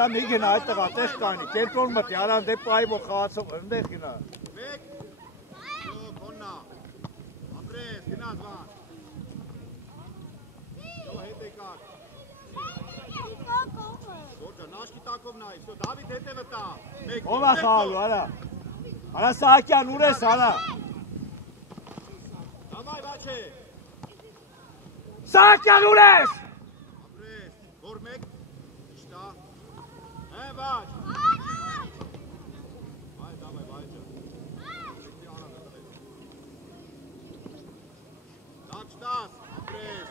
Արա մի գնա այդտեղ ատեղ կանի, կենտրոն մտի, արա դեպ այվո խաղացող, ընդեղ գնա։ Մեկ, կոննա, ապրես, գնազ վան։ Yo, հետ եկար։ Գորջա, նաշկի տակով նայ, Դավիթ հետևը տա։ Ով է խաղալու, արա։ Արա Սահակյան, ուր ես, արա։ Դամայ, բաչե։ Սահակյան, ուր ես։ Ապրես, գոր մեկ, իշտա։ Բաչ։ Այ, դամայ, բայջը։ Դակշտաս, ապրես։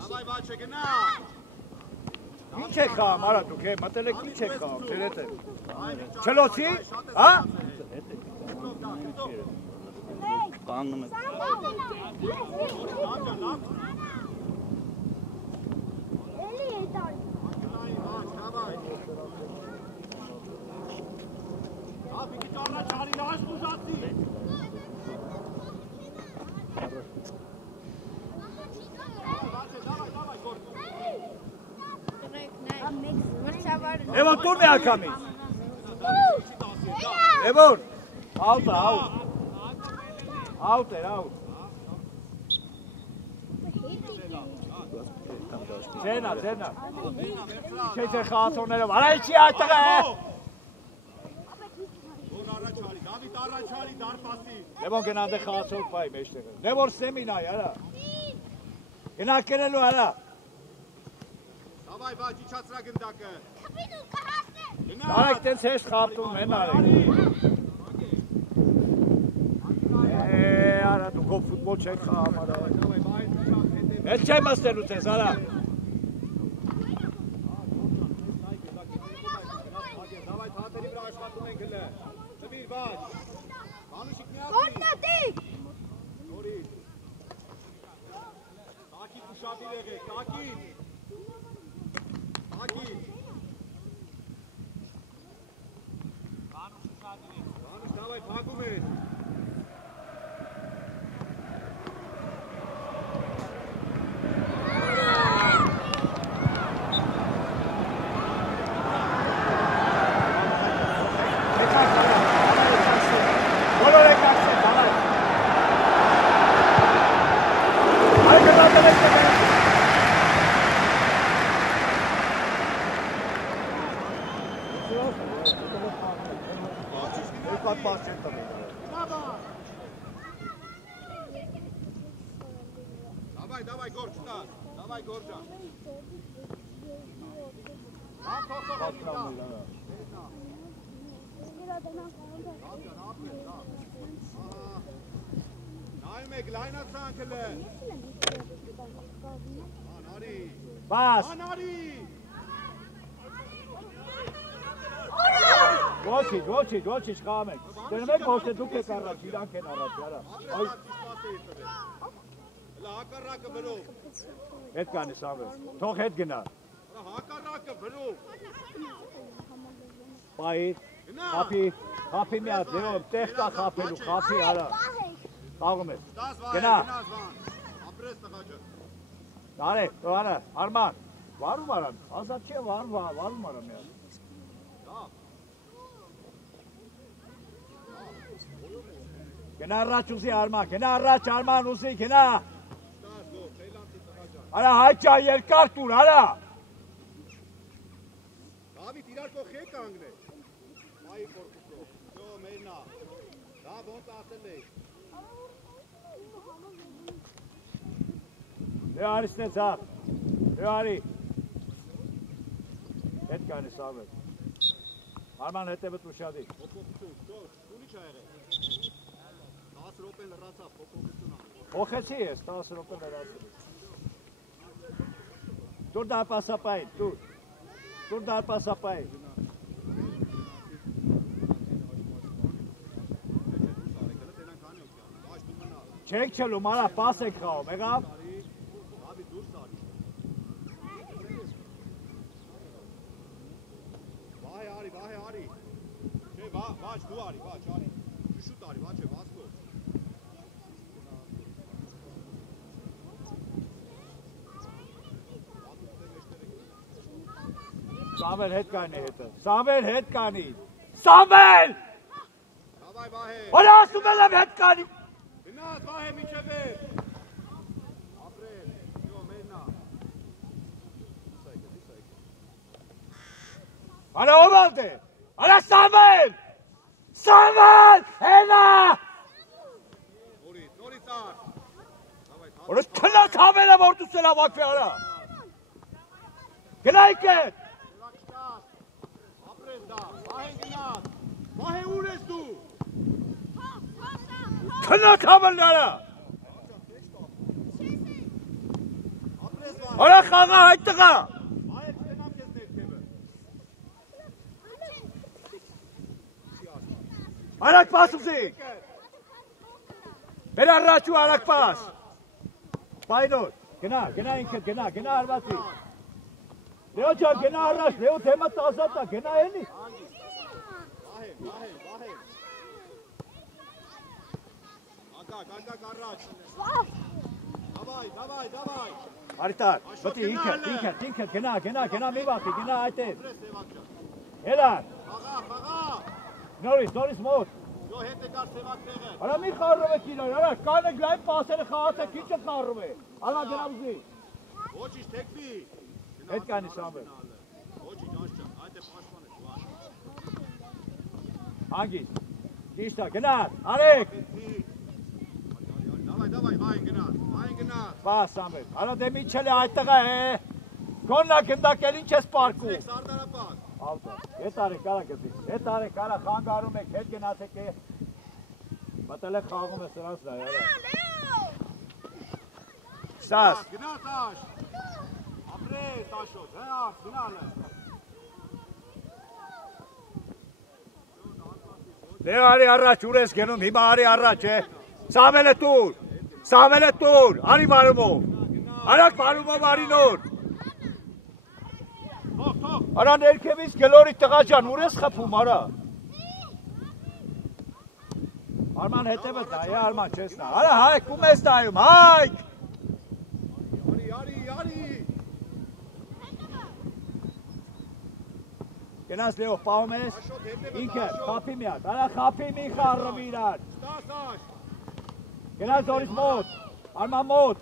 Դամայ, բաչե, գնա։ Ինչ եք խաղամ, արա դուք, մտել եք ինչ եք խաղամ, ձեր հետ է։ Չլոցի, հա։ Կանգնում եք։ Էվոն տուրն է ակամի։ Էվոն, աուտ է, աուտ։ Աուտ էր, աուտ։ Ձենա, ձենա։ Ինչ է խաղացողներով, արա իչի այդտեղ է։ Դավիթ առաջարի, դարպասի։ Էվոն գնանդ է խաղացող պայի մեջտեղը։ Նևոր սեմին այ, արա։ Գնա կրելու, արա։ Դավայ, բաչ, իչացրա գնդակը։ Արեք տենց հեշտ խապտում են արեք։ Արա դու գոբ ֆուտբոլ չեք խաղամ արա։ Հետ չեմ ասելու ձեզ արա։ Դավայ, թատերի վրա աշխատում ենք հլը։ Ծվիր, բաչ։ Մանուշիկ միացի։ Կորնատիկ։ Նորից։ Տակիտ ուշադիր եղեք, տակիտ։ Տակիտ։ Մանուշ, դավայ, փակում ես։ Давай, Горча, давай, Горча. Naime, kleiner Zankele. Anari. Pass. Anari. Ոչի, խաղամ եք։ Դերում եք ոչ թե դուք եք առաջ, իրանք են առաջ, արա։ Հակառակը բրով։ Հետ կանի Սամվել, թող հետ գնա։ Հակառակը բրով։ Պայի, խապի մի հատ, դերում, տեղ կա խապելու, խապի արա։ Խաղում ես, գնա։ Ապրես տղաջը։ Արեք, տոհանը, Արման, վարում արան, ազատ չէ, վարում արան մի հատ։ Գնա առաջ ուզի Արման, գնա առաջ Արման ուզի, գնա։ Արա հայճա երկար տուր, արա։ Դավիթ իրար կողք եք անգնել։ Մայի կորպուսով, դո մենա, դա ոնց ասել է։ Դե արի սնեցավ, դե արի։ Հետ կանի Սամվել։ Արման հետևը տուշադի։ Ունի չա եղել։ 10 րոպե լրացավ, փոփոխություն ա։ Փոխեցի ես, 10 րոպե լրացավ։ Տուր դարպասապային, տուր դարպասապային։ Չեք չլում, արա, պաս եք խաղում, եղավ։ Դավիթ դուրս արի։ Վահե արի։ Չէ, բաչ դու արի, բաչ արի։ Շուտ արի, բաչ է, վասկով։ Սամվել հետ կանի հետը։ Սամվել հետ կանի։ Սամվել։ Դավայ Վահե։ Հորա ասում եմ հետ կանի։ Գնաց Վահե միջև է։ Ապրել։ Յո մենա։ Արա ովալդ է։ Արա Սամվել։ Սամվել հենա։ Նորից ար։ Որս քնած հավելը որ դու սրա վակվի արա։ Գնայք է։ Ապրես դա։ Վահեն գնաց։ Վահե ուր ես դու։ Քնած հավելն արա։ Ապրես Վահե։ Արա խաղա հայտ տղա։ Վահե չենամ քեզ ներքևը։ Արակ պաս ուզի։ Բեր առաջ ու արակ պաս։ Պայնոր, գնա ինքդ, գնա արվածի։ Լեո ջան, գնա առաջ, Լեո թեմը տազատ է, գնա էլի։ Վահե։ Ակակ առաջ։ Դավայ։ Արիտար, բտի ինքդ, գնա մի վախի, գնա այդ է։ Հելան։ Խաղա։ Նորից մոտ։ Յո հետ է կար սևակ տեղը։ Արա մի խարրով է կինոր, արա կանը գլայն պասերը խաղաց է քիչը խարրով է։ Ալա գնա ուզի։ Ոչինչ թեկվի։ Հետ կանի Սամվել։ Ոչինչ աշճան, այդ է պաշտպան է շուար։ Հանգիստ, ճիշտ է, գնա, արեք։ Դավայ, Վահեն գնաց։ Պաս Սամվել, արա դե միչել է այդ տղա է։ Կոննա գնդակել ինչ ես պարկում։ Սարդարապատ։ Ալտա, հետ արեք, արա գծի, հետ արեք, արա խանգարում եք, հետ գնացեք է։ Մտել եք խաղում է սրանց նայ, արա։ Սաս։ Գնաց աշ։ Ապրես աշոտ, հե արդ, գնալ է։ Դե արի առաջ, ուր ես գնում, հիմա արի առաջ է։ Սամել է տուր, արի մարումով։ Արակ մարումով արի նոր։ Արա ներքևից գլորի տղա ջան, ուր ես խփում, արա։ Արման հետևը դա է, Արման չես նա։ Արա հայք, ում ես նայում, հայք։ Արի։ Գնաց Լեո, պահում ես։ Ինքը, խափի մի հատ, արա խափի մի խարրում իրար։ Ստաս աշ։ Գնաց Զորից մոտ, Արման մոտ։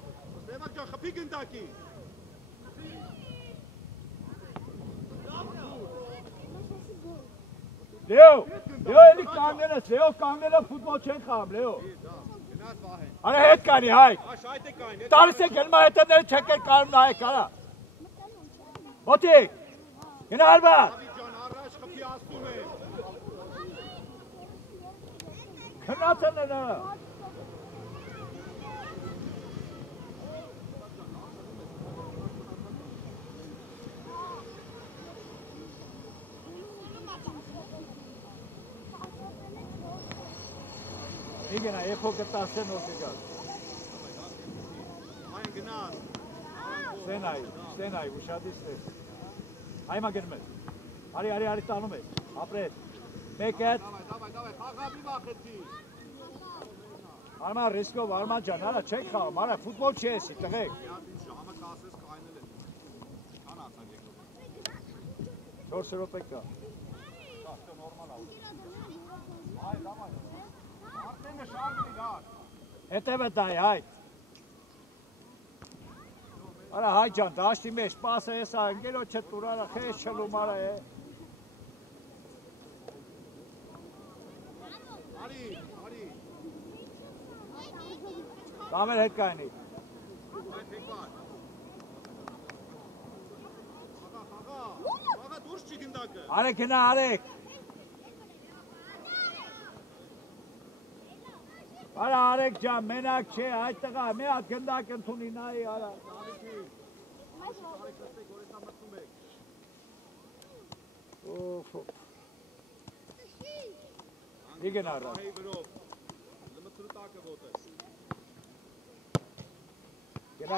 Սևակ ջան, խփի գնդակի։ Լեո էլի կանգնել ես, Լեո կանգնել ես, ֆուտբոլ չեն խաղում, Լեո։ Գնաց Վահեն։ Արա հետ կանի, հայք։ Աշ այդ է կային։ Տարիս եք ելմա հետևները չեք էր կարում նայեք, արա։ Հոտիկ, գնա արբա։ Դավիթ ջան, առաջ խփի ասում է։ Քնած են նրա։ Իգենա, եխո կտասեն որ կգալ։ Վահեն գնաց։ Սենայի, ուշադիս ես։ Հայմա գնում ես։ Արի տանում ես, ապրես։ Մեկ էտ։ Դավայ, խաղա մի վախեցի։ Արման ռիսկով, Արման ջան, արա չեք խաղում, արա ֆուտբոլ չի եսի, տղեք։ Ժամը կասես կայնել է։ Քան ասակ եկող։ 4 րոպե կա։ Նորմալ է։ Դավայ։ Արտենը շարժի լար։ Հետևը դա է, հայ։ Արա հայ ջան, դաշտի մեջ, պասը ես ա, ընգերոտ չտուր, արա խես չլում արա է։ Արի։ Սամել հետ կայնի։ Այդ եկար։ Խաղա դուրս չի գնդակը։ Արեք գնա, արեք։ Արա արեք ջան, մենակ չէ, այդ տղա, մի հատ գնդակ ընդունի նայի, արա։ Իգեն առա։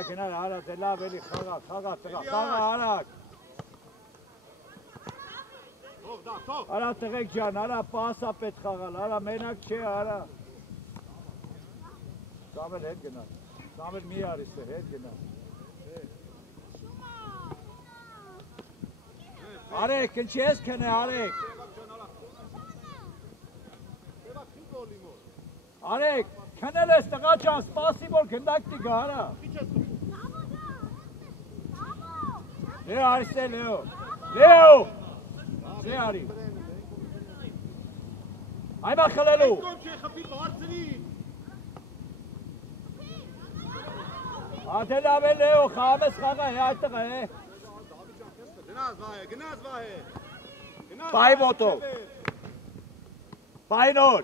Գնա, արա, դե լավ էլի, խաղա, տղա, խաղա, արակ։ Արա տղեք ջան, արա պասա պետ խաղալ, արա մենակ չէ, արա։ Սամել հետ գնա, Սամել մի արիս է, հետ գնա։ Արեք, ինչի ես քնե, արեք։ Արեք, քնել ես տղա ջան, սպասի որ գնդակտի գա, արա։ Լեո, արիստե, Լեո։ Լեո։ Ձե արի։ Այմա խլելու։ Ադել ավել Լեո, խաղամես խաղա է, այդ տղա է։ Գնաց վահ է։ Բայ ոտով։ Բայ նոր։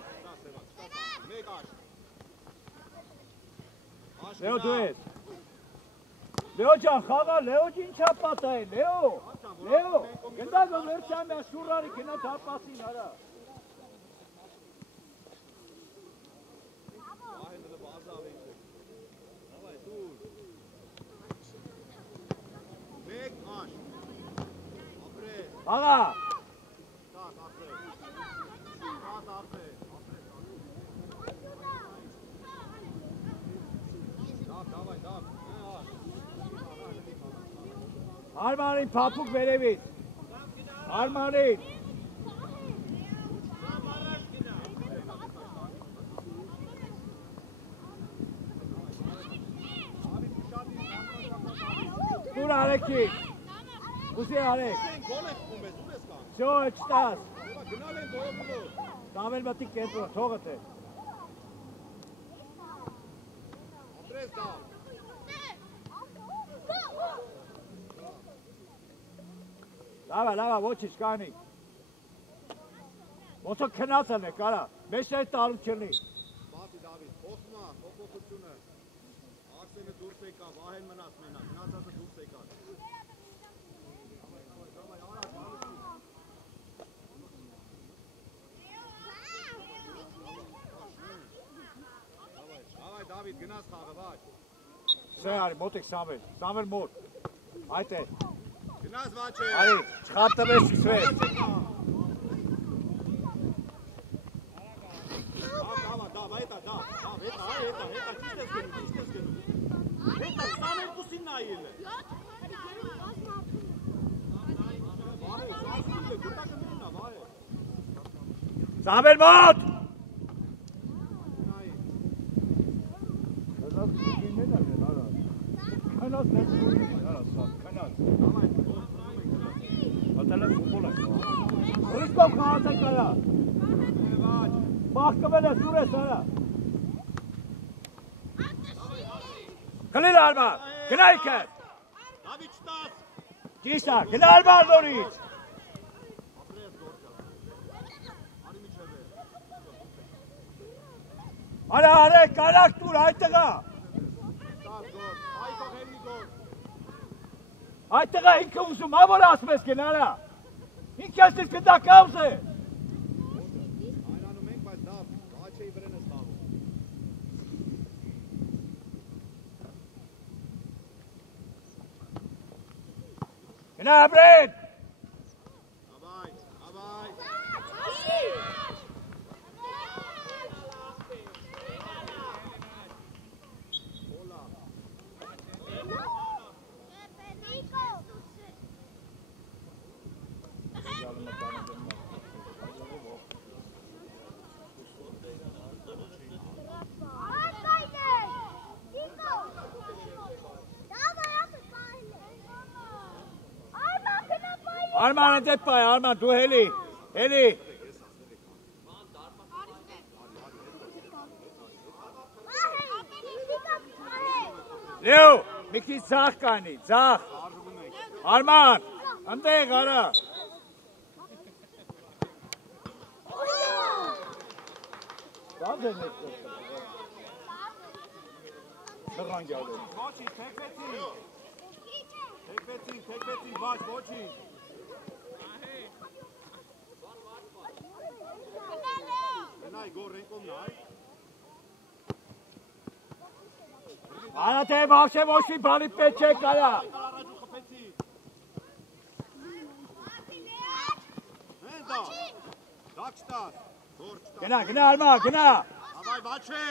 Լեո դու ես։ Լեո ջան, խաղա, Լեո ինչա պատա է, Լեո։ Լեո, գնդակը վերջան միա շուրարի գնա դապասին արա։ Աղա։ Արմանին փափուկ վերևից։ Արմանին։ Դուր արեքի։ Ուսի արեք։ Շո, չտաս։ Դավել մտի կենտրոն, թողըտ է։ Լավա, ոչինչ կանի։ Ոնց որ քնածն է, կարա, մեզ այդ տարում չլնի։ Բացի Դավիթ, խոսմա, փոփոխությունը։ Աքսենը դուրս եկավ, Վահեն մնաց մենակ, գնացածը դուրս եկավ։ Davay David, գնաց խաղը, վաճ։ Սե արի, մոտիկ Սամվել մոտ։ Այդ է։ Գնաց վաճ է։ Արի, չխարտվես չքսվես։ Սամվել մոտ։ Ռիսկով խաղաց է կարա։ Մաղկվել է սուր ես արա։ Կլիր արմար, գնայ կետ։ Դավիթ չտաս։ Ճիշտ է, գնա արմար նորից։ Արա արեք, կարակ տուր, այդ տղա։ Այդ տղա ինքը ուզում, ա որ ասմես գնարա։ Ինք ես դից գնդակ ավզ է։ Այնանում ենք, բայց դավ, աչեի վրեն ես բաղում։ Գնա ապրեն։ Ավայ։ Արման է դեպ պայ, Արման, դու հելի։ Լեո, մի քիչ ձախ կանի, ձախ։ Արման, ընդեղ արա։ Բավ է նետը։ Սղան գյալը։ Ոչինչ, թեկվեցին, բաց, ոչինչ։ Նայ, գոր ենկում նայ։ Արա թե բավշե ոչի բանի պետ չե կարա։ Առաջու խպեցի։ Հեն դա, դակ չտաս, գոր չտաս։ Գնա, Արմա, գնա։ Ավայ, բաչ է,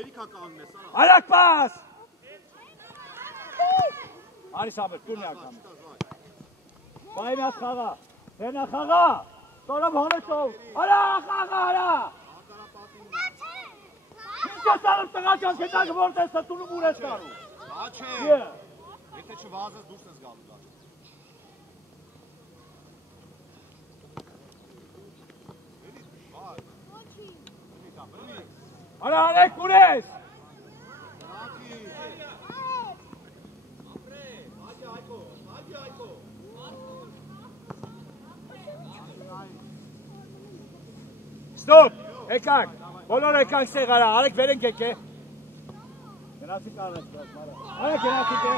երիքա կանգնես, արա։ Արակ պաս։ Արի Սամվել, տուրն է ակամ։ Բայ մեծ խաղա, տենա խաղա, տորով հոնեցով, արա խաղա, արա։ Ինչ ես անում տղա ճան, կետակ որդ ես տունում ուր ես տարում։ Աչ է, եթե չվազես դուրս ես գալու դա։ Արա արեք ուր ես։ Ստոպ, եկանք, բոլոր եկանք սեղ արա, արեք վերենք եկ է։ Գնացիք արեք, արեք գնացիք է։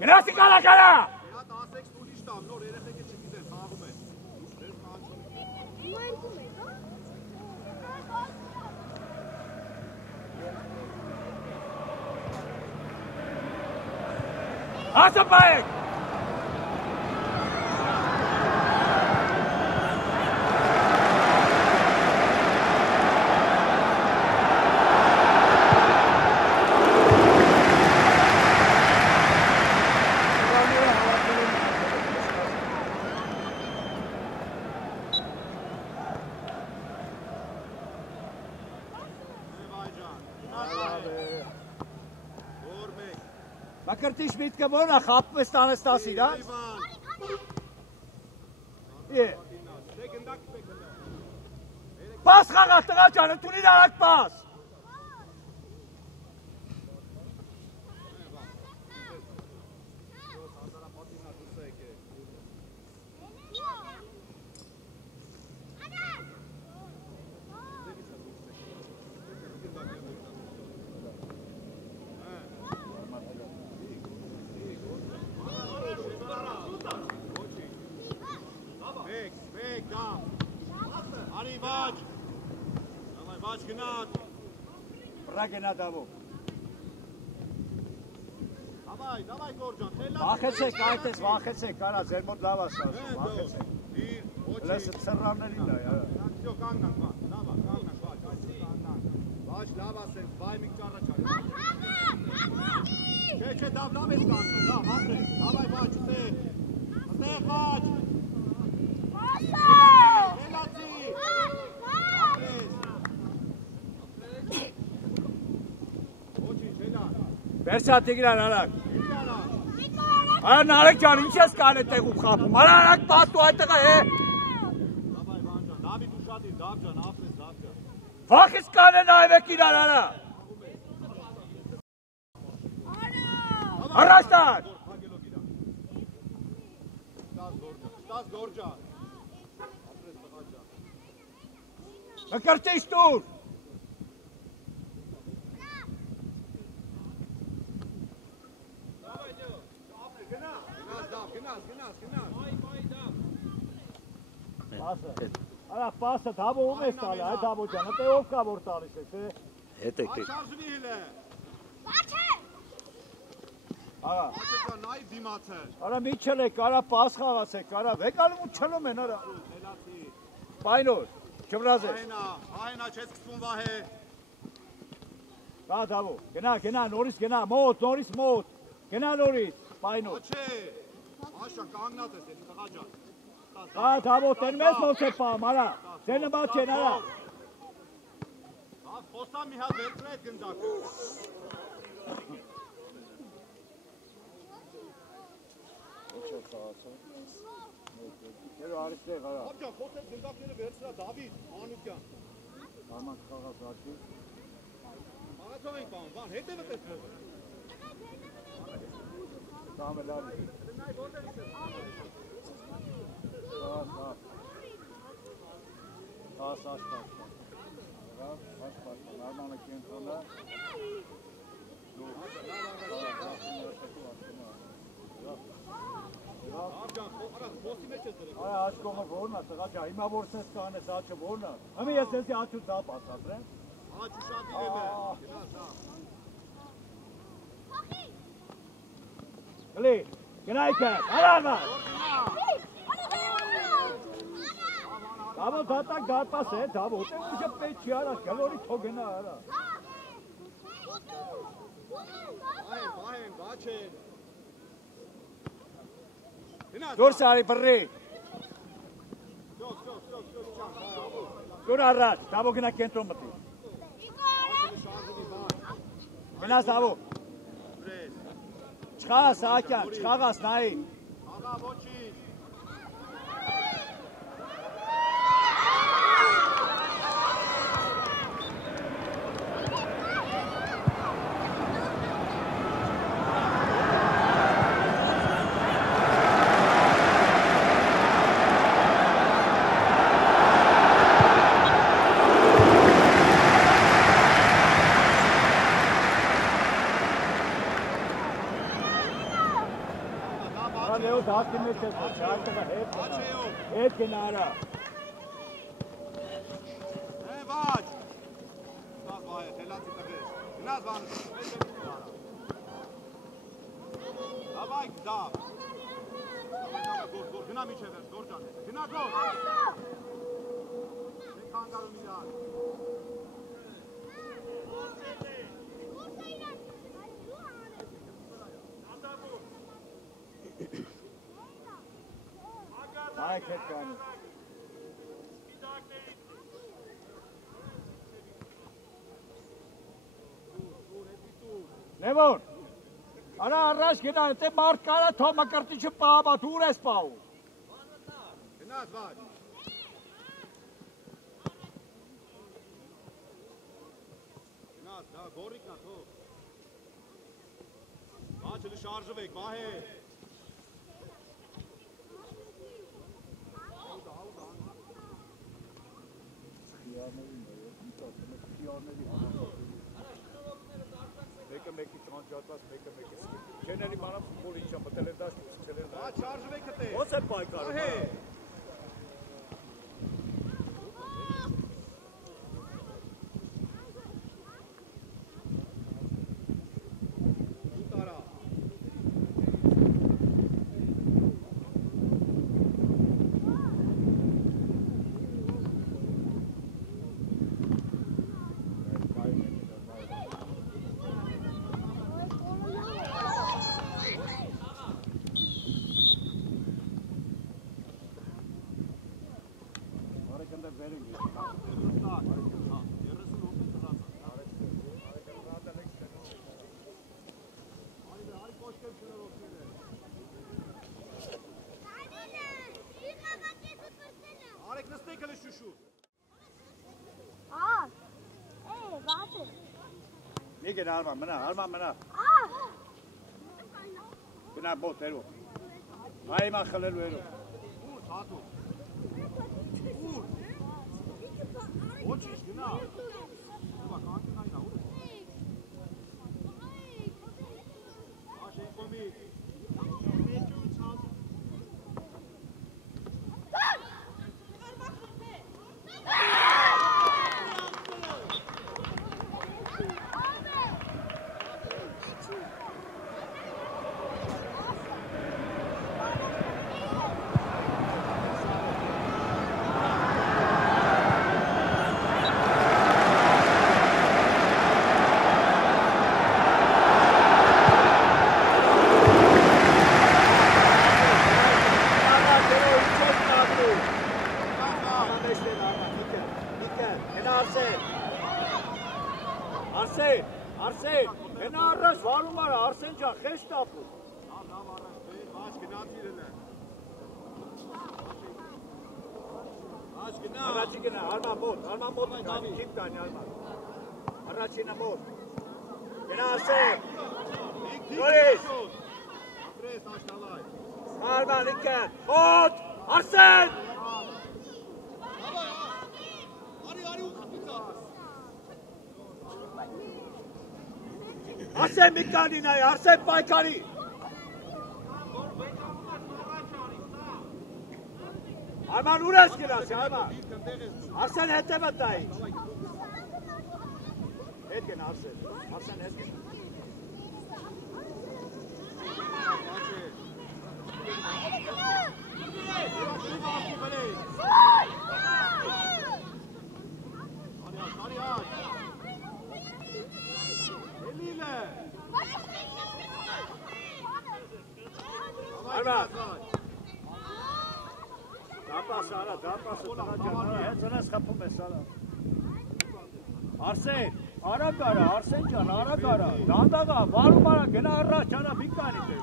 Գնացիք արեք արա։ Իատ ասեք ստուլիշ տամ, նոր երեխեք է չգիտեն, խաղում են։ Ասը պայեք։ Մակրտիշ միտքը որնա խապում ես տանես իրա։ Պաս խաղա տղա ճանը, տունին արակ պաս։ Պրագենա դավով։ Դավայ գորջան, խելած։ Վախեցեք, այդ ես վախեցեք, արա, ձեր մոտ լավ ասասում, վախեցեք։ Լեսը ծրարներին այ, արա։ Ակցիո կանգնանք, լավ, կանգնանք, բաչ, լավ ասենք, բայ մի ճառա չարի։ Չէ, դավ լավ ես կանգնում, լավ, ապրես, դավայ բաչ, ստեղ բաչ։ Խելացի։ Վերցա Տիգրան արակ։ Արա Նարեկ ջան, ինչ ես կան է տեղում խապում, արա արակ պաստու այդտեղը է։ Դավիթ ուշադիր, դավ ջան, ապրես, դավ ջան։ Վախից կան է նայվեք իրար արա։ Առաջտար։ Ստաս գորջան։ Մկրտիշ տուր։ Արա պասը դավոում ես տալի, այ դավո ջան, ատե ով կա որ տալիս ես, է։ Հետ եք եք։ Շարժվի հիլը։ Արա։ Աշեկա նայ դիմացել։ Արա մի չլեք, արա պաս խաղացեք, արա վեկալում ու չլում են, արա։ Պայնոր, չվրազես։ Այնա, չես կսպում վահե։ Դա դավո, գնա, նորից գնա, մոտ, նորից մոտ, գնա նորից, պայնոր։ Աչե, աշա կանգնած ես, ես տղա ջան։ Դա դավո, տեն մեզ ոնց է պամ, արա, ձենը բաց չեն, արա։ Խոստամ մի հատ վերցրե այդ գնդակը։ Ինչ է խաղացել։ Եվ արիստեղ, արա։ Ավ ջան, խոս այդ գնդակները վերցրա Դավիթ, Անուկյան։ Ամանք խաղաց աշի։ Աղացով ենք պան, բան, հետևը տեսնող։ Դամ է լարի։ Տաս աշպաշ։ Աշպաշ, նարմանը կենտրոնը։ Ավ ջան, խոսի մեջ ես դրել։ Այ աչկողը որն է, տղա ջան, հիմա որ սես կանես աչը որն է։ Հիմա ես ես աչու ծա բացատրեմ։ Աչ ուշադիր եմ է, գնա սա։ Գլի, գնայքը, արարվա։ Դավո դատակ դարպաս է, դավո, տեղ ուժը պետ չի արա, գլորի թո գնա արա։ Վահեն, բաչեն։ Դուրս արի բռի։ Դուր առաջ, Սավո գնա կենտրոն մտի։ Գնա Սավո։ Չխաղաս Ակյան, չխաղաս նայի։ Աղա ոչինչ։ Դասի մեջ ես, հետ գնա արա։ Վաչ։ Գնաս վահե, խելացի տղես։ Գնաս վանս, մեզ է գնի արա։ Դավայք, դավ։ Գոր, գնա միչ է վերջ, գոր ճան։ Գնա գոր։ Մենք հանգարում իրար։ Այք հետ կանի։ Նևոն, արա առաջ գնա, թե մարդ կարա թո մկրտիչը պահաբա, դուր ես պահում։ Գնաս վաչ։ Գնաս, դա գորիկն է թող։ Վաչը լշարժվեք, վահե։ Մեկը մեկի ճանճատված, մեկը մեկի սկիպ։ Չենելի մանավ ֆուտբոլ ինչա մտել են դաշտ, սկսել են Վաչ շարժվեք հտե։ ոնց է պայքարում։ Արեք նստեք հլը շուշու։ Մի գնա Արման, մնա։ Գնա բոտ երու։ Այմա խլելու երու։ Ուր, հատու։ Ուր։ Ոչինչ գնա։ Ուղա կանքին այնա, ուր։ Աշեն կոմի։ Մեջուր չազ։ Արսեն, գնա առաջ վարում արա, Արսեն ջան, խեշ տապում։ Լավ առաջ, վաչ գնացիր էլը։ Վաչ գնա։ Առաջի գնա, Արման մոտ կանի, ջիպ կանի Արման։ Առաջինը մոտ։ Գնա Արսեն։ Նորից։ Ապրես աշնալայ։ Արման ինքեն, մոտ, Արսեն։ Արի ու խպիցա։ Արսեն մի կանի նայ, Արսեն պայքարի։ Արման ուր ես գնացի, Արման։ Արսեն հետևը տայի։ Հետ գնա Արսեն, Արսեն հետ գնա։ Արի աչ։ Էլիլ է։ պասը, արա, դա պասը, տղա ջան, հենց ընես խփում ես, արա։ Արսեն, արա կարա, Արսեն ջան, արա կարա, դանդաղա, վարում արա, գնա առաջ, արա, բիկանի տեղ։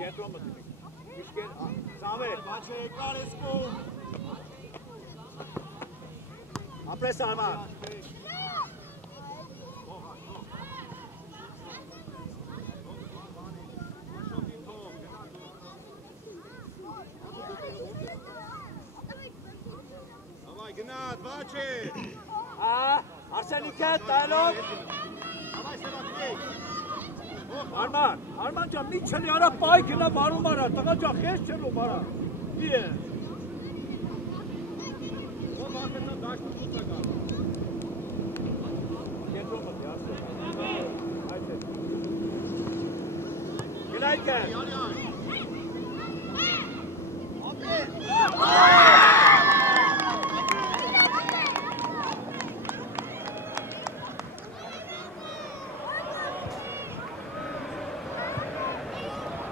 Կենտրոն մտի, միշկեն, Սամվել, Բաչե եկար ես կում։ ապրես Արման։ Գնադ, Բաչե։ Արսենիքը, տայլով։ Ավայ սևակնեի։ Արման ջան, մի չելի արա պայ գնա վարում արա, տղա ջան, խես չելում արա։ Մի է։ Ո բախեցան դաշտը դուծա գա։ Կենտրոն մտի, Արսեն։ Այդ է։ Գնայք է։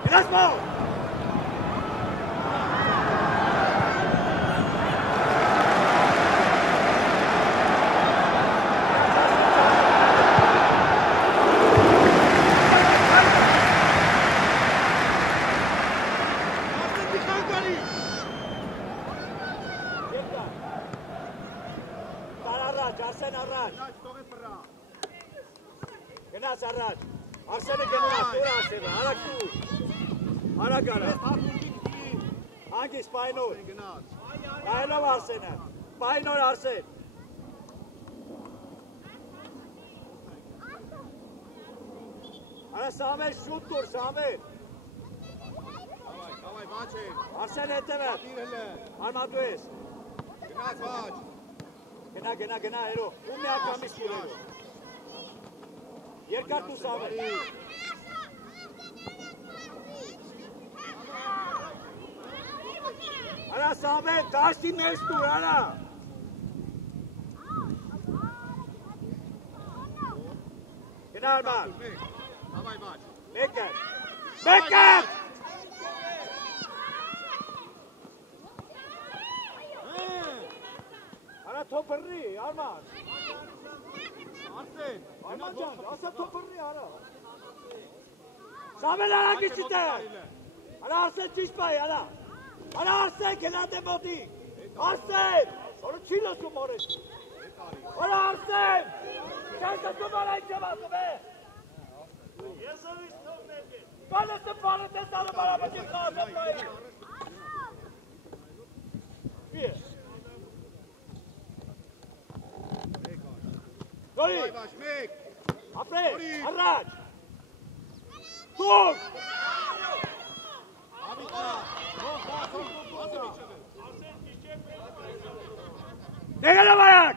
Let's go! Arsen առաջ։ Գնաց առաջ։ Արսենը գնաց, դուր Արսենը, արագ դու։ Արագ արա։ Հանգիստ պայնոր։ Պայնով Արսենը։ Պայնոր Արսեն։ Արա Սամել շուտ դուր, Սամել։ Davay Baçe. Arsen eteme. Arman dու ես։ Gնաց Baç. Գնա, հերո։ Ում մի ակամից դու հերո։ Երկար դու Սամել։ Արա Սամել, դաշտի մեջ դուր, արա։ Գնա Արման։ Davay Baç. Մեկը։ Արա թոփռի, Արման։ Arsen. Arman ջան, ասա թոփռի, արա։ Սամել արագ իջիտե։ Արա Արսեն ճիշտ բայ, արա։ Արա Արսեն գնա դե մոտի։ Արսեն, որը չի լսում օրես։ Արա Արսեն։ Չես դու մարայ չվասում է։ Ես ավիս թողնեկի։ Բալեսը բալետը դարը բարաբաճի խաղացը բայ։ Բիե։ Դորի։ Davay Baç. Mek. Ապրե, առաջ։ Դուր։ Abita. Դերելով արագ։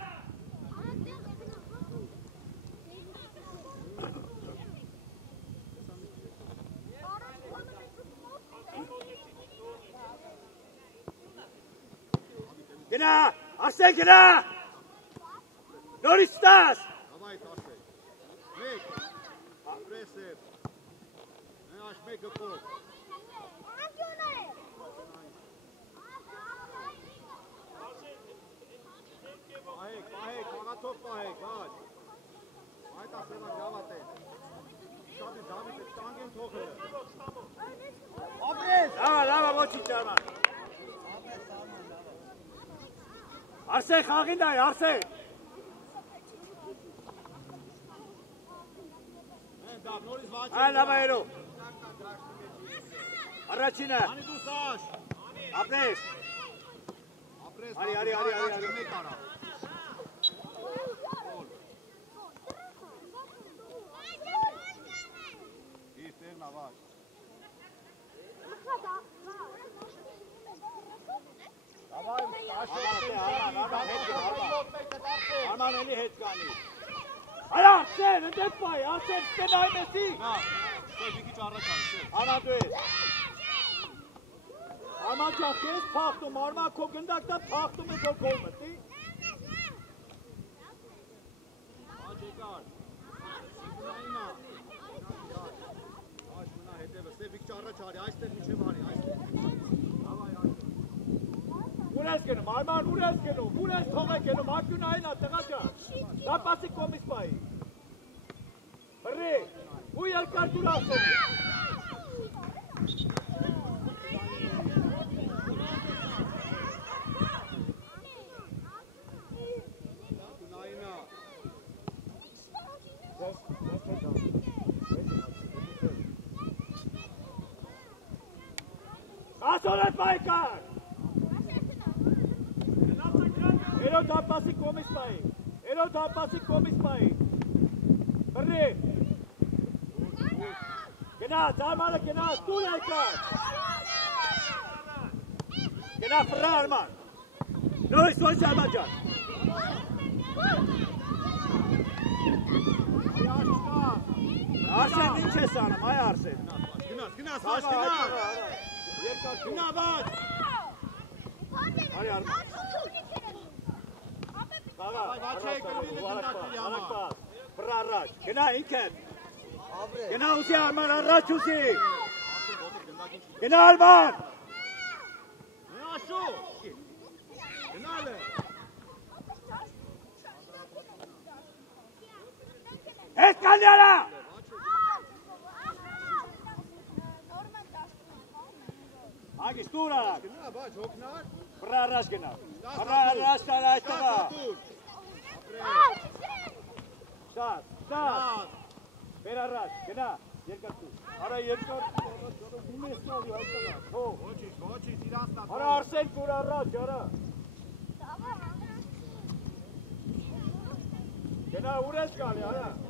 Գնա, Արսեն գնա։ Նորից տաս։ Davay Arsen. Mek. Aggressive. Aç Mek kol. Ahek, kağıt ahek, aç. Ayta sevak davate. Şadi David tangin tokhı. Ապրես։ Լավա, ոչինչ Արման։ Արսեն խաղին դայ, Արսեն։ Dav Noriz Baç. Այ լավա հերո։ Առաջինը։ Ani du saç. Ապրես։ Apres. Ari. Mek ara. İster navaş. Arman eli հետ կանի։ Արա Արսեն, ընդեպ բայ, Արսեն ստեն այմեսի։ Na. Sen bir kiç araç al. Արման դու ես։ Արման ջան, քեզ փախտում, Արման քո գնդակտա փախտում է քո գոլ մտի։ Acekar. Sigurayna. Aç buna hedef. Sen bir kiç առաջ արի, այստեղ միջև արի, այստեղ։ Ուր ես գնում, Արման, ուր ես գնում, ուր ես թող եք գնում, ակյունային ա, տղա ջան, դապասի կոմիս պայի։ Բրի, ու երկար դուր ասել։ Ասորդ պայքար։ Երո դապասի կոմիս պայի, երո դապասի կոմիս պայի, բրի, գնաց, Արմանը գնաց, դուր եկած, գնա ֆրա Արման, նույս ոյս Արման ջան, Արսեն ինչ ես անում, այ Արսեն, գնաց, հաշ գնաց, գնա բաց, արի Արման, Բրա առաջ, գնա ինքդ, գնա ուսի Արման, առաջ ուսի, գնա Արման, Աշո, գնալ է, ես կալյարա, ագիս տուր արակ, գնա բաց, հոգնար, Բրա առաջ գնա, Բրա առաջ տար այդ տղա, Շատ, բեր առաջ, գնա, երկար տուր, արա երկար տուր, ում ես կալի այդ տղա, թող, ոչից, իրանց տա, արա Արսեն տուր առաջ, արա, գնա ուր ես կալի,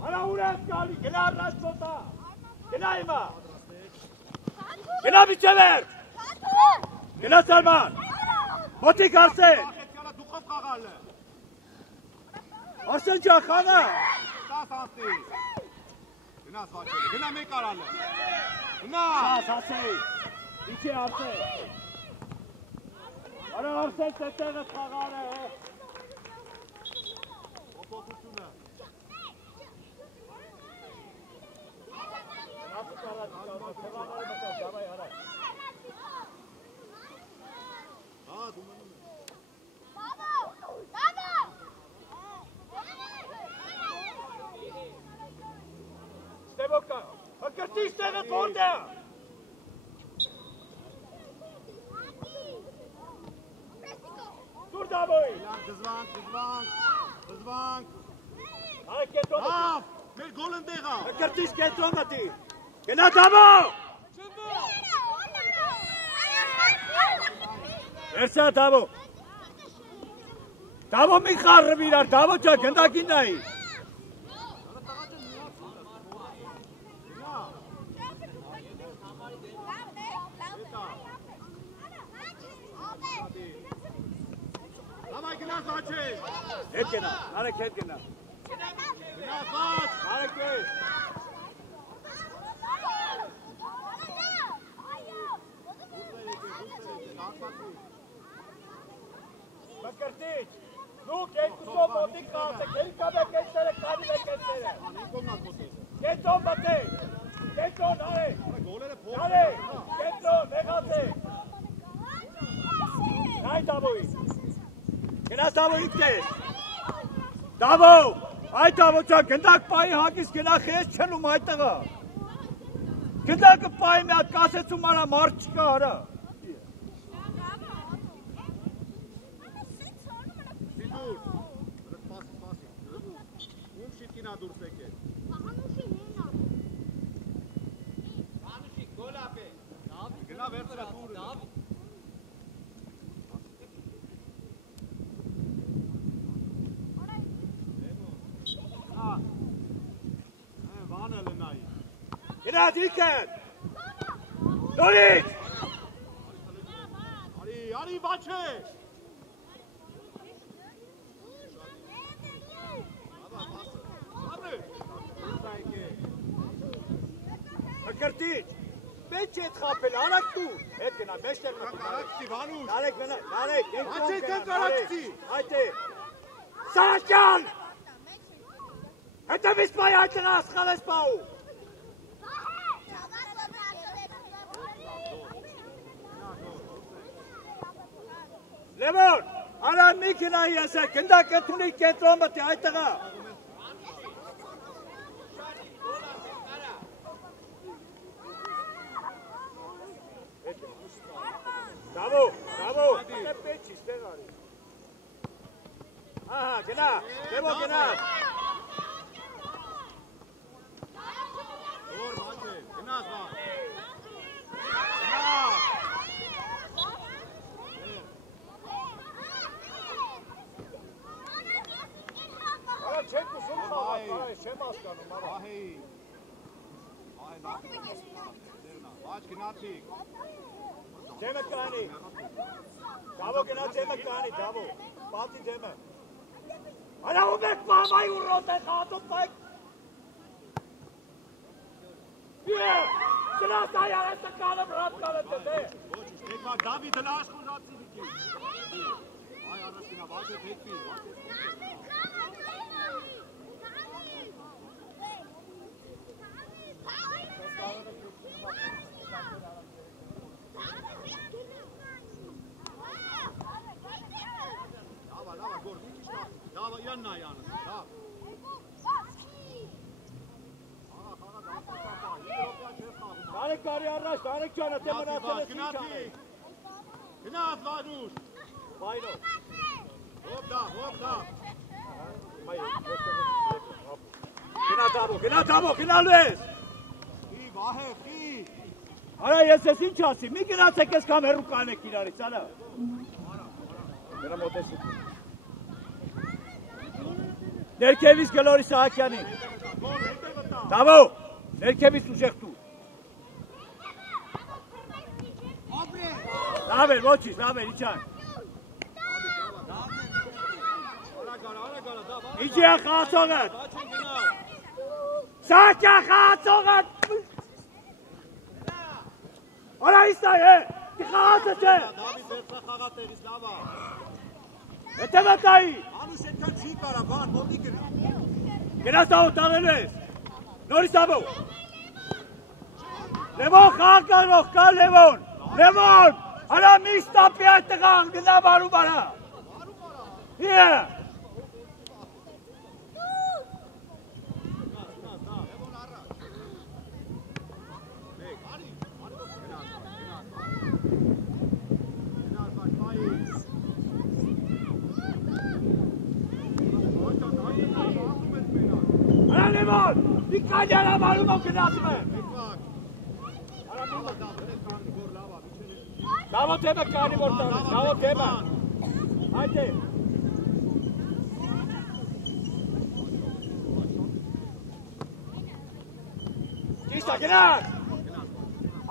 արա ուր ես կալի, գնա առաջ ոտա, գնա իմա, գնա միջևեր, գնա Սարման, մոտիկ Արսեն, դուխով կաղալ է, Արսեն ջան խանա, տաս անստի, գնաս վաչելի, գնա մեկ արալ է, գնա, Սաս ասեի, իչի Արսեն, արա Արսեն տետեղը խաղար է, օպոսությունը, դու մնում է, Ստեվոկա, հկրտի ստեղը որդ է, դուր դավոյ, դզվանք, արը կետոն հավ, մեր գոլն դեղա, հկրտիս կետոն մտի, գնա դավո, երսա դավո, դավո մի խարրը վիրար, դավո ճա գնդակին նայի, Հավայ գնաս վաչել, հետ գնա, արեք հետ գնա, գնաս վաչ, արեք հետ, Մկրտիչ, դուք երկուսով մոտիկ կացեք, հելկավ եք էստերը, կանի եք էստերը, կենտրոն մտեք, կենտրոն արեք, արեք, կենտրոն, նեղացեք, նայ դավոյի, գնաս դավոյի կտես, դավո, այդ դավո ճան, գնդակ պայի հագիս գնա խես չնում այդ տղա, գնդակը պայի մի հատ կասեցում արա մարդ չկա արա, Ում դուրս եկել։ Անուշի գոլ ապե։ Գնա վերցրա դուրը։ Վանը լնայի։ գնա դիքեն, նորից, արի բաչե։ Մկրտիչ, մեջ էդ խապել, արակ դու, հետ գնա, մեջ տեղ Կարակցի, Վանուշ։ նարեք, նարեք, Աչեք կարակցի։ այդ է, Սարակյան, հետև իսպայի այդ տղա ասխալ ես պահու, Լևոն, արա մի կնայի եսել, գնդակ էթունի կենտրոն մտի, այդ տղա։ Դավո, պետք չի ստեղ արի։ Ահա, գնա, Լևոն գնա։ Որ մաչե, գնաս բա։ Արա չեք ուսում խաղալ, չեմ հասկանում, արա։ Ահեի։ Այ լավ։ Ոչ գնացիք։ Ջեմը կանի։ Դավո գնա ջեմը կանի, դավո։ Բացի ջեմը։ Արա ում եք մամայի ու ռոտ է խատում պայք։ Գնաս այ արեստը կանեմ, ռատ կանեմ տեթե։ Ոչ, եկվակ Դավիթը լաշխուն ռացիվիքի։ Այ առաջինա, վաճե թեկվի։ Լավա, գոր, մի քիչ լավ, իրանն է յանս, լավ։ Դարեք կարի առաջ, դարեք ճանը, թե մնացել ես ինչ անեք։ Գնաց Վանուշ։ Բայնով։ Հոպ դա։ Գնա դավո, գնալու ես։ Խի, վահե, խի։ Արա ես ես ինչ ասի, մի գնացեք ես կամ հեռու կանեք իրարից, արա։ Գնա մոտեսի։ Ներքևից գլորի Սահակյանին։ Դավո, ներքևից ուժեղ տուր։ Լավ էր, ոչից, լավ էր, իչան։ Իջի է խաղացողըտ։ Սահակյան խաղացողըտ։ Արա իստայ է, դի խաղացը չէ։ Դավիթ վերցա խաղատերից լավա։ Հետև ատայի։ Անուշ ենքան չի կարա, բան, մոտի գնա։ Գնաս դավո, տանելու ես։ Նորից դավո։ Լևոն խաղ կարող կա Լևոն։ Լևոն, արա մի ստապի այդ տղան, գնա բարու բարա։ Հիը։ Արա Լևոն, մի կանյարա բարում ով գնացում է։ Դավո թեմը կանի որ տանես, դավո թեմը։ Այդ է։ Ճիշտ է, գնաց։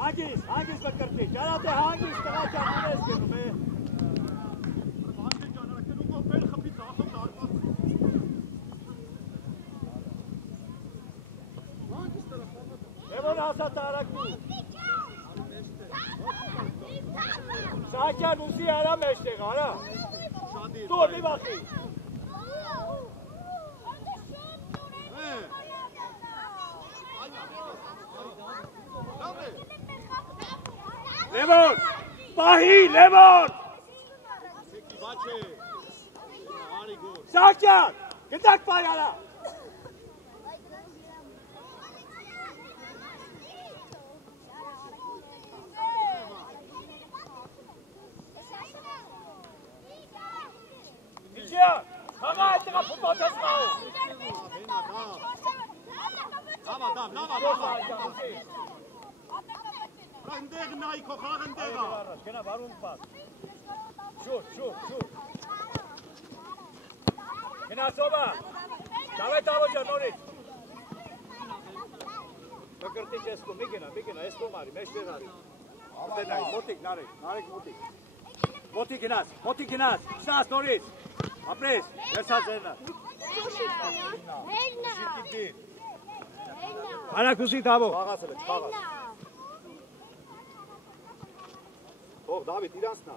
Հանգիս մկրտի, ճարատ է հանգիս տղա ճարդին ես գնում է։ Լևոն ասա տարակու։ Սահակյան ուզի արա մեջտեղ, արա։ Տոր մի բախի։ Լևոն, պահի, Լևոն։ Սահակյան, գտակ պահի արա։ Հաղա այդ տղա պուտոտ ես մաղու։ Լավա։ Ընդեղ նայի քո խաղ ընդեղա։ Գնա վարում պատ։ Շուր։ Գնա սովա։ Դավեթ ավոջա նորից։ Մկրտիչ ես կում, մի գնա, ես կում արի, մեջտեղ արի։ Մոտիկ, նարեք մոտիկ։ Մոտիկ գնաց, շնաց նորից։ Ապրես, վերցած երնա։ Հանակուսի դավո։ Խաղացել է, չխաղաց։ Ով, Դավիթ, իրանցնա։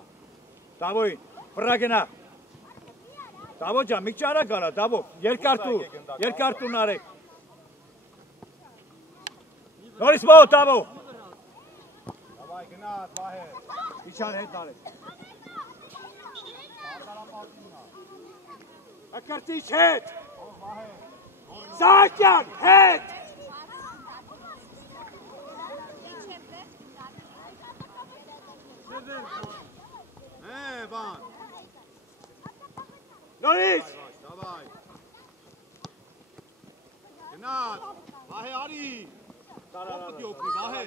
Դավոյին, վրա գնա։ Դավո ջան, մի ճարա գալա, դավո, երկարտու նարեք։ Նորից մոտ, դավո։ Դավայ, գնաց, վահե։ Իչան հետ նարեք։ Կրտիչ հետ։ Սահակյան հետ։ Բան։ Նորից։ Давай։ Գնաց։ Վահե արի։ Օգտի օգնի, Վահե։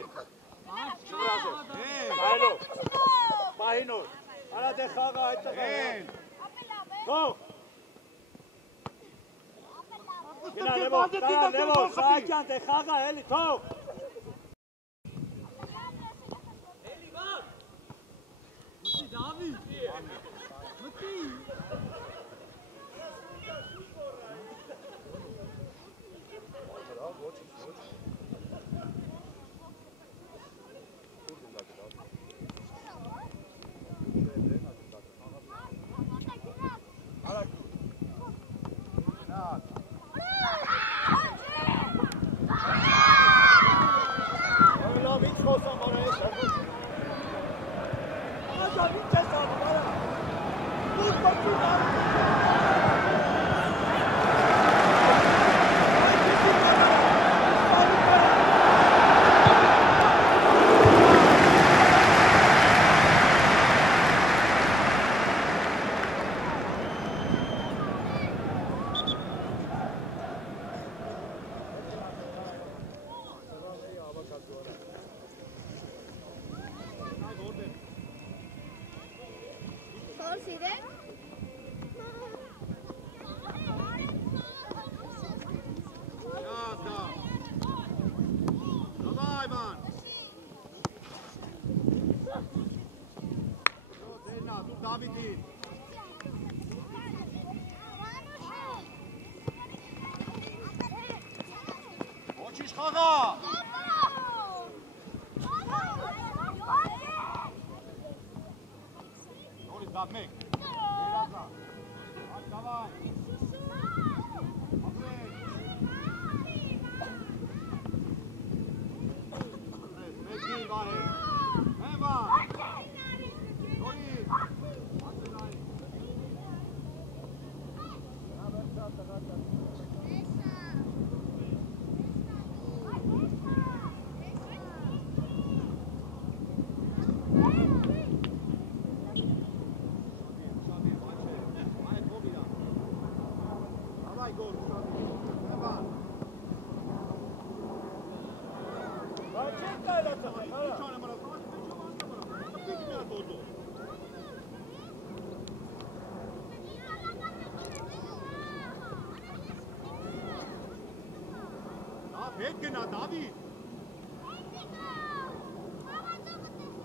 Այլով։ Պահինոր։ Արա դե խաղը այդտեղ։ Թող։ Գնա Լևոն, Սահակյան դե խաղը էլի, թող։ Մտի Դավիթ։ Մտի։ Հետ գնա Դավիթ։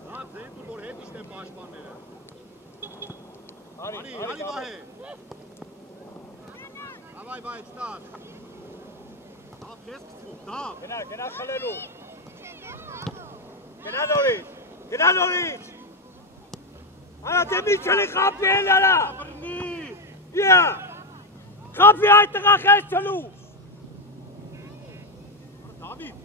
Դա ձեն դու որ հետ իշտեն պաշտպանները։ Արի Վահե։ Давай, վայ, ստաց։ Դավ քեզ կցվում, դավ։ Գնա խլելու։ Գնա նորից։ Արա դե միչելի խապի էլ արա։ Խապի այդ տղա խես չլու։ David!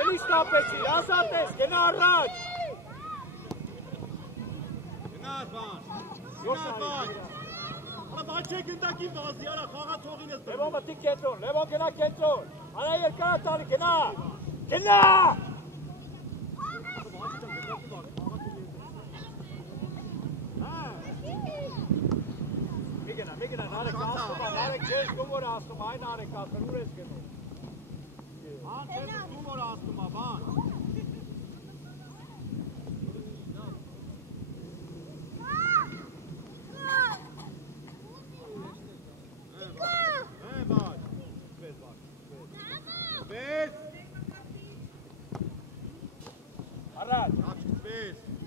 Էլի ստապեցի, ասատես, գնա առաջ։ Գնաց բան։ Արա բան չեք ընդակի վազի, արա խաղացողին ես դրում։ Լևոն մտի կենտրոն, Լևոն գնա կենտրոն։ Արա երկար տալի, գնա։ Գնա։ Մի գնա, նարեկ ասում, նարեկ չես գում որ ասում, այ նարեկ ասում, ուր ես գնում։ Բան չես գում որ ասում, բան։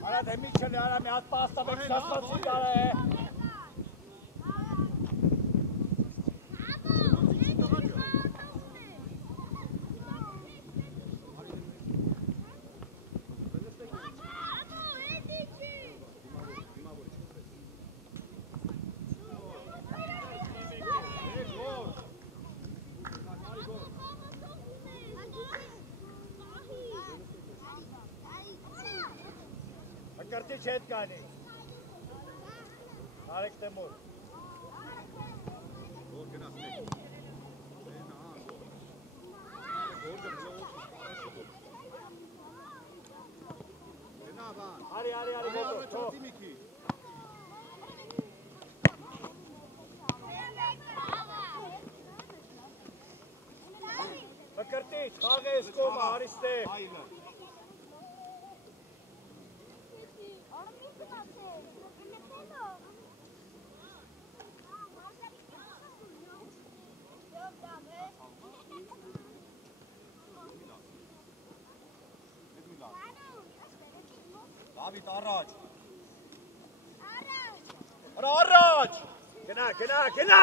Արա դե միչելի արա մի հատ պաստա մեկ շասվածի դարը է։ Մկրտիչ հետ կանի։ Արեք Տեմուր։ Որ գնաս մեկ։ Գնա բան։ Արի, մոտոր, թող։ Մկրտիչ, խաղ ես կոմը, հարիստե։ Դավիթ առաջ։ Առաջ։ Գնա,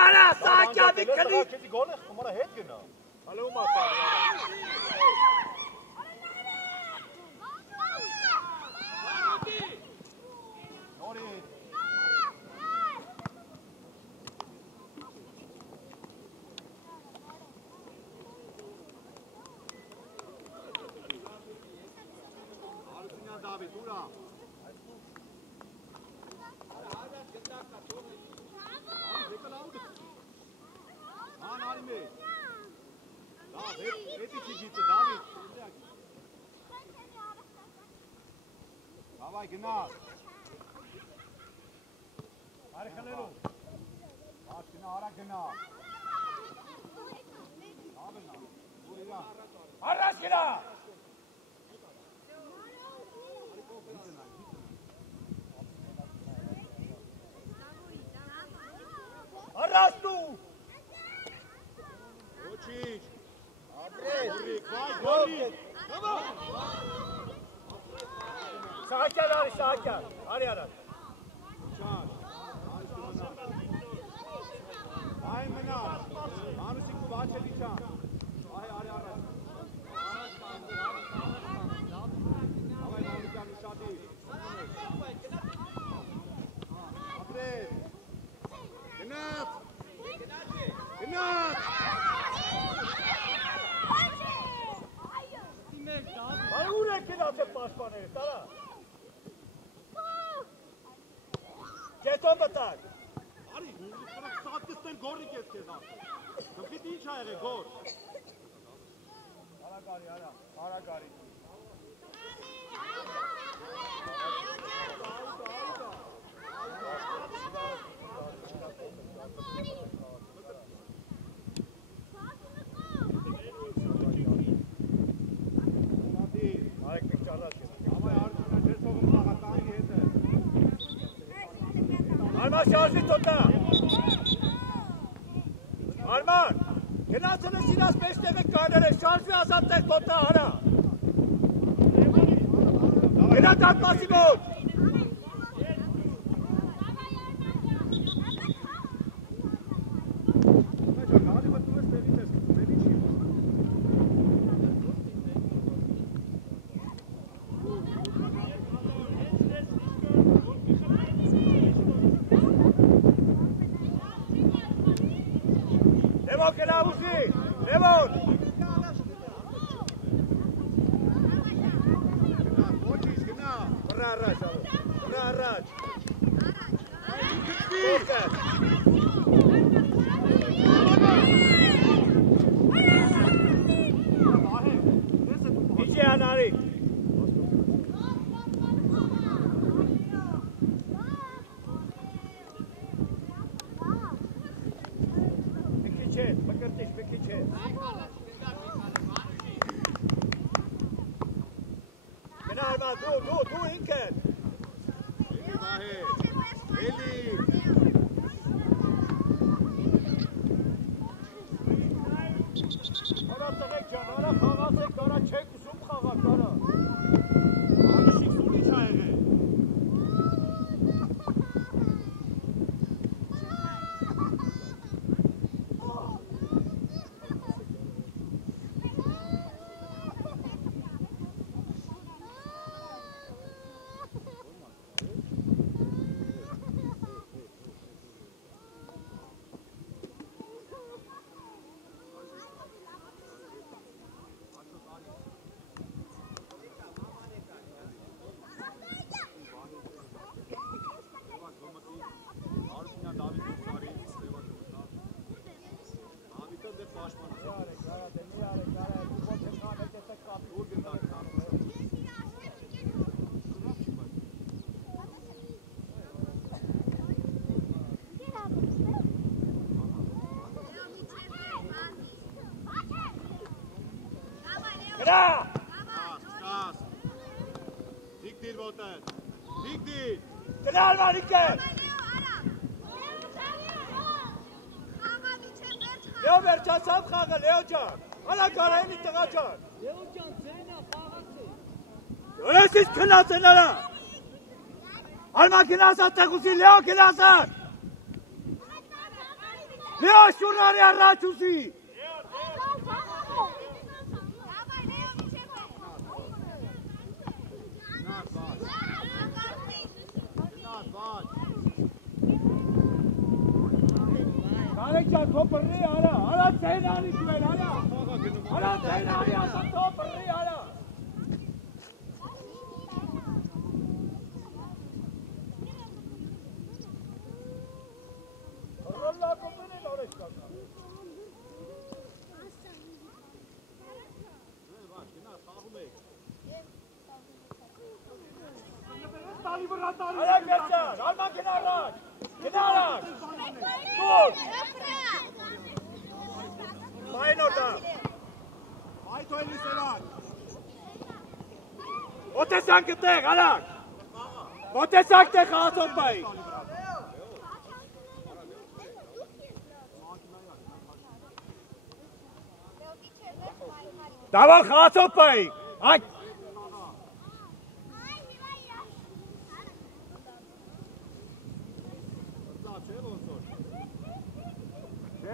արա, Սահակյանի քնի։ Գոլ է խմորա հետ գնա։ Հալու մակար։ Նորից։ Արությունյան Դավիթ, ուրա։ Ան արի մեջ։ Լավ, հետի չի գիծը, Դավիթ։ Հավայ գնաս։ Արի խլերում։ Աշ գնա, արա գնա։ Լավ է նա, ուր իրա։ Առաջ գնա։ Առաջ դու։ Ոչինչ։ Ապրես։ Գոլի։ Սահակյան արի, Սահակյան։ Արի առաջ։ Այ մնա։ Անուսիկ ու բաչելի չան։ Այ արի առաջ։ Ավայ նամիկյան ուշադի։ Ապրես։ Գնաց։ Գնաց։ Այ ուր եք գնացել պաշտպաները, տարա։ Գետո մտակ։ Արի, սաղատ կստեն գորի կես կեզ ասել։ Կմպիտ ինչ ա եղե գոր։ Արագարի, արագարի։ Արեք մեկ ճարած ես։ Ավայ արդյունա չես թողում խաղատանի հետ է։ Արման շարժի տոտա։ Արման, գնացել ես իրաս մեջ տեղը կաներ է, շարժվի ազատ տեղ տոտա, արա։ Գնա դատմասի մոտ։ Լևոն գնա ուզի, Լևոն։ Ոչինչ գնա։ Վրա առաջ, վրա առաջ։ Իջի անարի։ Մկրտիչ, մկրտիչ հետ։ Գնա Արման, դու ինքդ։ Էլի վահե, էլի։ Արա տղեկ ջան, արա խաղացեք, արա չեք ուզում խաղակ, արա։ Անուշիկ սուր ինչ ա եղե։ ոտը։ Դիգդի։ Գնա Արմանիկը։ Լեո վերջացավ խաղը, Լեո ջան։ Հալա Գարայինի տղա ջան։ Լեո ջան, ձենա խաղացի։ Որեսից քնած են արա։ Արման գնաս ատեղուսի, Լեո գնաս ան։ Լեո շուրնարի առաջ ուսի։ Կարեք ջան, թո բռնի արա, արա ձենանի դուեր, արա։ Արա ձենանի ասա, թո բռնի արա։ Ռոլլա կոպեն են օրեջ կակա։ Արակ վերջան, Արման գնա առաջ, գնա առաջ, տուր, մայն որդա, Այ թոյլի սերան։ ոտեսանք տեղ, արակ, ոտեսանք տեղ խաղացով բայի, դավալ խաղացով բայի, այդ,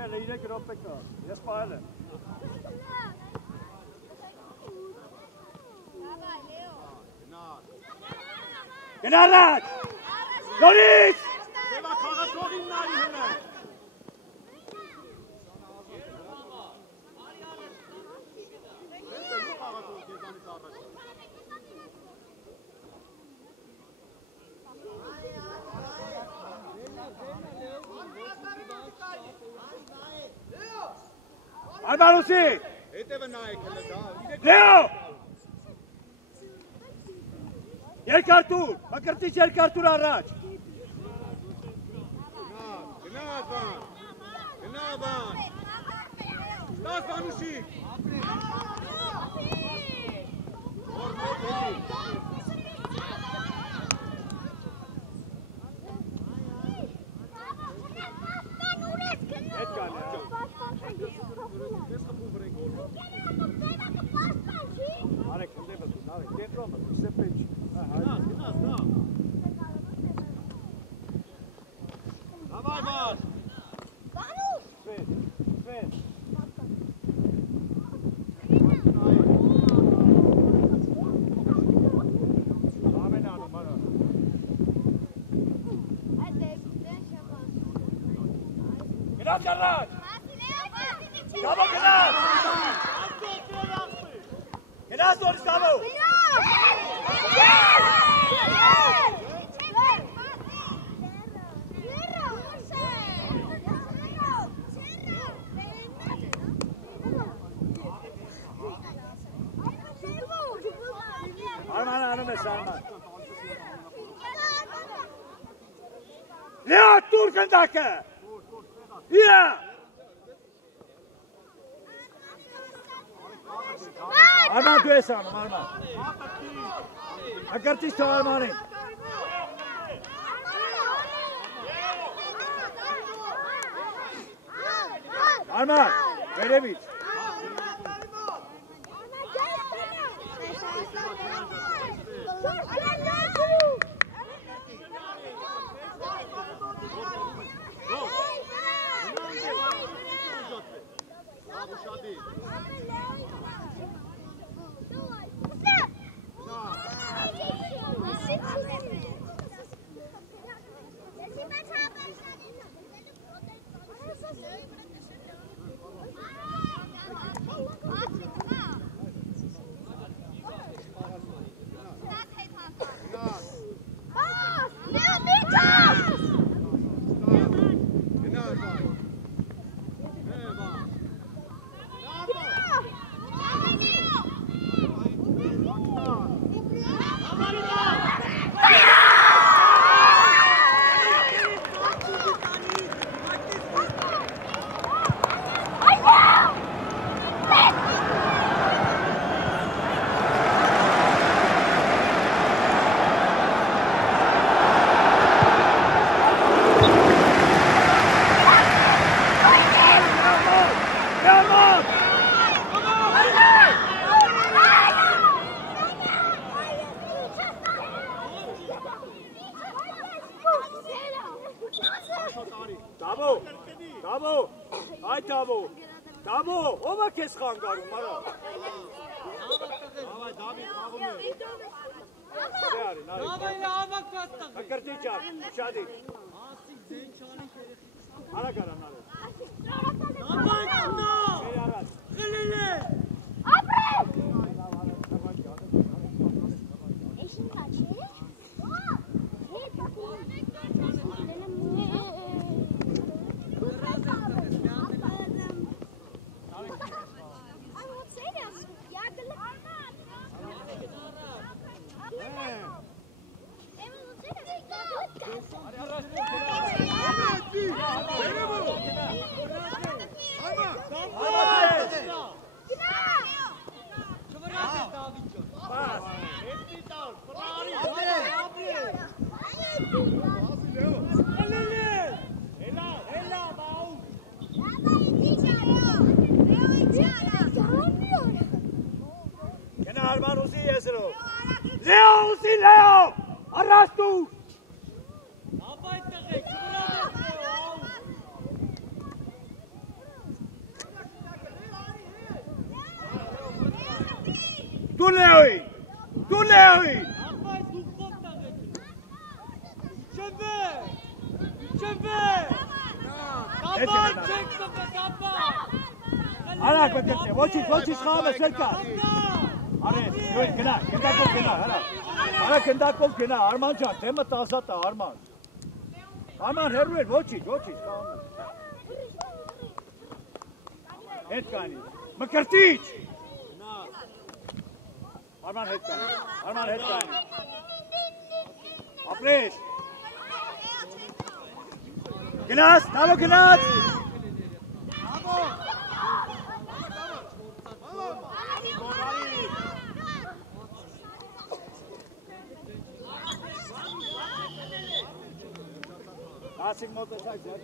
Ele iré que no peca, es para él. Genarrat! Loris! Ela kaga togin nari hene. Almarusi! Հետևը նայեք հələ դա։ Leo! Երկարտուր, մկրտիչ երկարտուր առաջ։ Գնա բան։ Գնա բան։ Ստաս բանուշիկ։ Հետ կան, Արեք, ընդեպս ուսն, արեք, կենտրոմը, սեպեջ։ Գնաս, դա։ Դավայ բան։ Սվետ, սվետ։ Ամեն անում, արա։ Գնաց առաջ։ Կամո գնաց։ Գնաց որից կամո։ Արման անում ես Արման։ Լեո տուր գնդակը։ Իա։ Արման դու ես անում, Արման։ Ակրտիս թող Արմանին։ Արման, վերևից։ Դավո, այ դավո, ով է քեզ խանգարում, արա։ Դավիթ խաղում է։ Դավայլը հավաքված տղ։ Մկրտիչ ար, շադի։ Ասիկ ձեն չանենք երեխի։ Արա կարան արել։ Դավայ կնա։ Շերի արած։ Խլել է։ Ապրեք։ Էշին կաչի։ Կենա արման ուսի եսրով։ Լեո ուսի, Լեո, առաստու։ Դավայ տղեկ, չվրադես լեո, Դու Լեոյի, Դավայ դուքով տղեկ։ Չվե։ Դավայ չեք տղե, դավայ։ Արա կգրտե, ոչից խաղում ես երկա։ Արես, նույն գնա, գնդակով գնա, հարա։ Արա գնդակով գնա, Արման ջան, դեմը տազատ է, Արման։ Արման հեռու էր, ոչից խաղում ես։ Հետ կանի, մկրտիչ։ Արման հետ կանի, ապրես։ Գնաս, դավո գնաց։ Ասիկ մոտեցակ ձեր։